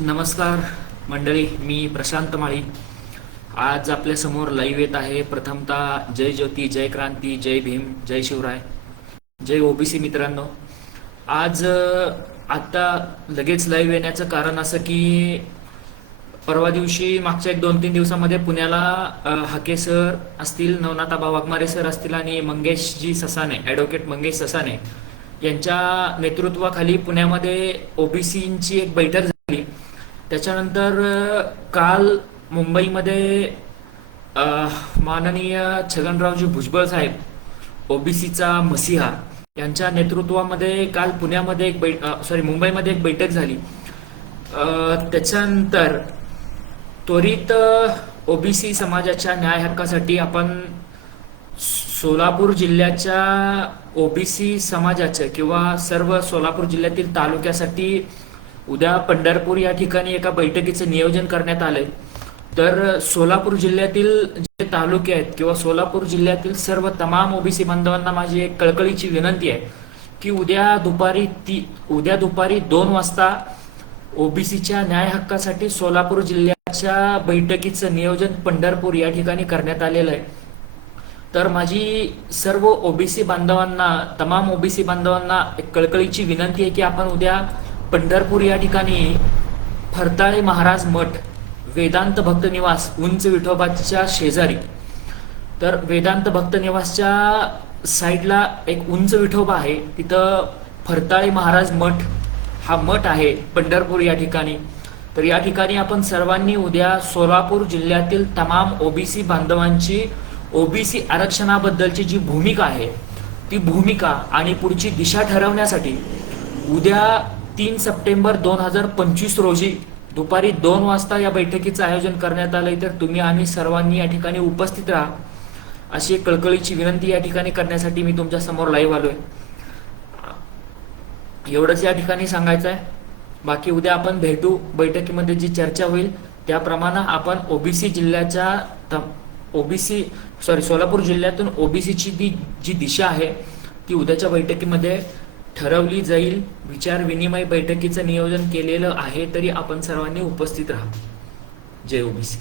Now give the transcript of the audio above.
नमस्कार मंडळी मी प्रशांत माळी. आज आपल्यासमोर लाईव्ह येत आहे. प्रथमतः जय ज्योती जय क्रांती जय भीम जय शिवराय जय ओबीसी मित्रांनो. आज आता लगेच लाईव्ह येण्याचं कारण असं की परवा दिवशी मागच्या एक दोन तीन दिवसामध्ये पुण्याला हाके सर असतील नवनाथाबा वाघमारे सर असतील आणि मंगेशजी ससाने ॲडव्होकेट मंगेश ससाने यांच्या नेतृत्वाखाली पुण्यामध्ये ओबीसीची एक बैठक झाली. त्याच्यानंतर काल मुंबईमध्ये माननीय छगनरावजी भुजबळ साहेब ओबीसीचा मसिहा यांच्या नेतृत्वामध्ये काल पुण्यामध्ये एक बैठ सॉरी मुंबईमध्ये एक बैठक झाली. त्याच्यानंतर त्वरित ओबीसी समाजाच्या न्याय हक्कासाठी आपण सोलापूर जिल्ह्याच्या ओबीसी समाजाचं किंवा सर्व सोलापूर जिल्ह्यातील तालुक्यासाठी उद्या पंढरपूर या ठिकाणी एका बैठकीचं नियोजन करण्यात आलंय. तर सोलापूर जिल्ह्यातील जे तालुके आहेत किंवा सोलापूर जिल्ह्यातील सर्व तमाम ओबीसी बांधवांना माझी एक कळकळीची विनंती आहे की उद्या दुपारी ती उद्या दुपारी दोन वाजता ओबीसीच्या न्याय हक्कासाठी सोलापूर जिल्ह्याच्या बैठकीचं नियोजन पंढरपूर या ठिकाणी करण्यात आलेलं आहे. तर माझी सर्व ओबीसी बांधवांना तमाम ओबीसी बांधवांना एक कळकळीची विनंती आहे की आपण उद्या पंढरपूर या ठिकाणी फरताळे महाराज मठ वेदांत भक्त निवास उंच विठोबाच्या शेजारी. तर वेदांत भक्त निवासच्या साईडला एक उंच विठोबा आहे. तिथं फरताळे महाराज मठ हा मठ आहे पंढरपूर या ठिकाणी. तर या ठिकाणी आपण सर्वांनी उद्या सोलापूर जिल्ह्यातील तमाम ओबीसी बांधवांची ओबीसी आरक्षणाबद्दलची जी भूमिका आहे ती भूमिका आणि पुढची दिशा ठरवण्यासाठी उद्या तीन सप्टेंबर दोन हजार पंचवीस रोजी दुपारी दोन वाजता या बैठकीचं आयोजन करण्यात आलंय. तर तुम्ही आम्ही सर्वांनी या ठिकाणी उपस्थित राहा. अशी एक कळकळीची विनंती या ठिकाणी करण्यासाठी मी तुमच्यासमोर लाईव्ह आलोय. एवढंच या ठिकाणी सांगायचं आहे बाकी उद्या आपण भेटू. बैठकीमध्ये जी चर्चा होईल त्याप्रमाणे आपण ओबीसी जिल्ह्याच्या ओबीसी सॉरी सोलापूर जिल्ह्यातून ओबीसीची ती जी दिशा आहे ती उद्याच्या बैठकीमध्ये ठरवली जाईल. विचार विनिमय बैठकीचं नियोजन केलेलं आहे तरी आपण सर्वांनी उपस्थित राहा जय ओबीसी.